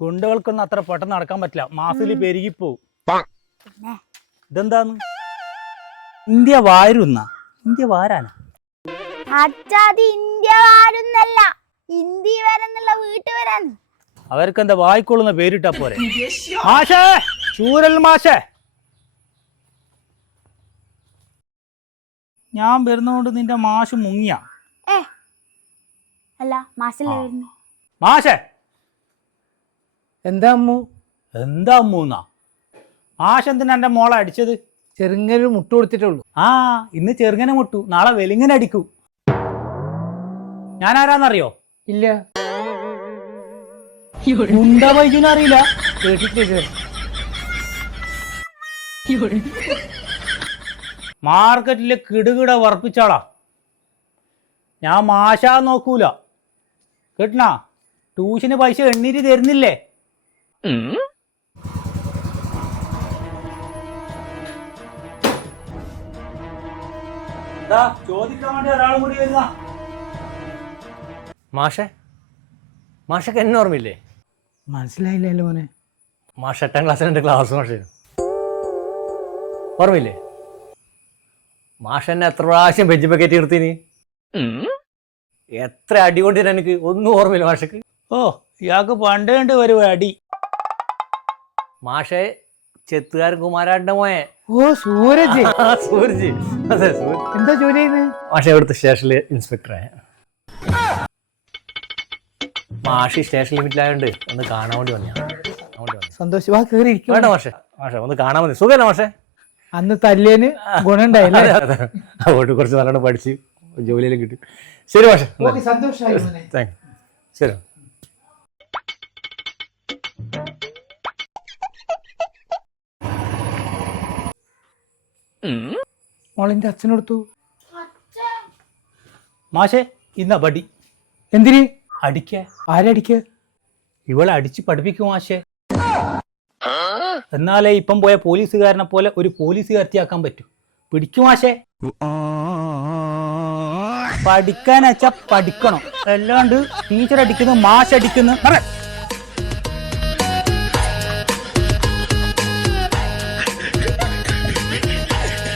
കുണ്ടുകൾക്കൊന്നും അത്ര പെട്ടെന്ന് നടക്കാൻ പറ്റില്ല, മാസില് പെരുകിപ്പോവും. ഇതെന്താന്ന് ഇന്ത്യ വാരുന്ന ഇന്ത്യ വാരാനാ? അവർക്ക് എന്താ വായിക്കൊള്ളുന്ന പേരിട്ടാ പോരെ? മാഷേ, ചൂരൽ മാഷേ, ഞാൻ വരുന്നോണ്ട് നിന്റെ മാഷ് മുങ്ങിയ? മാഷേ, എന്താ അമ്മു? എന്താ അമ്മൂന്നാ? മാഷ് എന്തിനാ എന്റെ മോളെ അടിച്ചത്? ചെറുങ്ങനെ മുട്ടു കൊടുത്തിട്ടുള്ളൂ. ഇന്ന് ചെറുങ്ങനെ മുട്ടു, നാളെ വെലിങ്ങനെ അടിക്കൂ. ഞാൻ ആരാന്നറിയോ? ഇല്ല. എന്താ വൈദ്യുനെ അറിയില്ല? മാർക്കറ്റില് കിടുകിട വർപ്പിച്ചാളാ. ഞാൻ മാഷാ നോക്കൂല, കേട്ടനാ? ട്യൂഷന് പൈസ എണ്ണീറ്റ് തരുന്നില്ലേ? ചോദിക്കാൻ വേണ്ടി ഒരാളും കൂടി വരുന്ന. മാഷെ, മാഷക്ക് എന്നെ ഓർമ്മയില്ലേ? മനസ്സിലായില്ലല്ലോ മോനെ. മാഷ് 8ാം ക്ലാസ്സിൽ എൻ്റെ ക്ലാസ് മാഷ് ഓർമ്മയില്ലേ? മാഷ് എന്നെ എത്ര പ്രാവശ്യം ബെഞ്ച് പക്കറ്റ് നിർത്തിന്, എത്ര അടി കൊണ്ടിട്ട് എനിക്ക് ഒന്നും ഓർമ്മയില്ല മാഷക്ക്. ഇയാൾക്ക് പണ്ടേ ഉണ്ട് ഒരു അടി. മാഷെ ചെത്തുകാരൻ കുമാരാന്റെ മോയെ. സൂരജ്. സൂരജ്, അതെ സൂരജ്. എന്താ ജോലി ചെയ്യുന്നത്? മാഷെ ഇവിടുത്തെ സ്റ്റേഷനിൽ ഇൻസ്പെക്ടറായ. മാഷി സ്റ്റേഷൻ ലിമിറ്റിലായോണ്ട് ഒന്ന് കാണാൻ വേണ്ടി വന്നു. സന്തോഷം, വാ കേറി ഇരിക്കും. വേണ്ട മാഷെ, മാഷെ ഒന്ന് കാണാൻ മതി. സുഖമല്ല മാഷെ? അന്ന് തല്ലിയന് ഗുണുണ്ടായില്ലേ? അതുകൊണ്ട് കുറച്ച് നല്ലോണം പഠിച്ച് ജോലിയിലും കിട്ടും. ശരി മാഷെ, സന്തോഷമായി. Thank you. ശരി. മോളിന്റെ അച്ഛനോടുത്തു. മാഷേ, ഇന്ന ബടി. എന്തിന് അടിക്ക? ആരടിക്ക? ഇവളെ അടിച്ച് പഠിപ്പിക്കും മാഷേ. എന്നാലേ ഇപ്പം പോയ പോലീസുകാരനെ പോലെ ഒരു പോലീസുകാരത്തിയാക്കാൻ പറ്റൂ. പിടിക്കും മാഷേ. പഠിക്കാനച്ച പഠിക്കണം, അല്ലാണ്ട് ടീച്ചർ അടിക്കുന്നു മാഷ് അടിക്കുന്നു.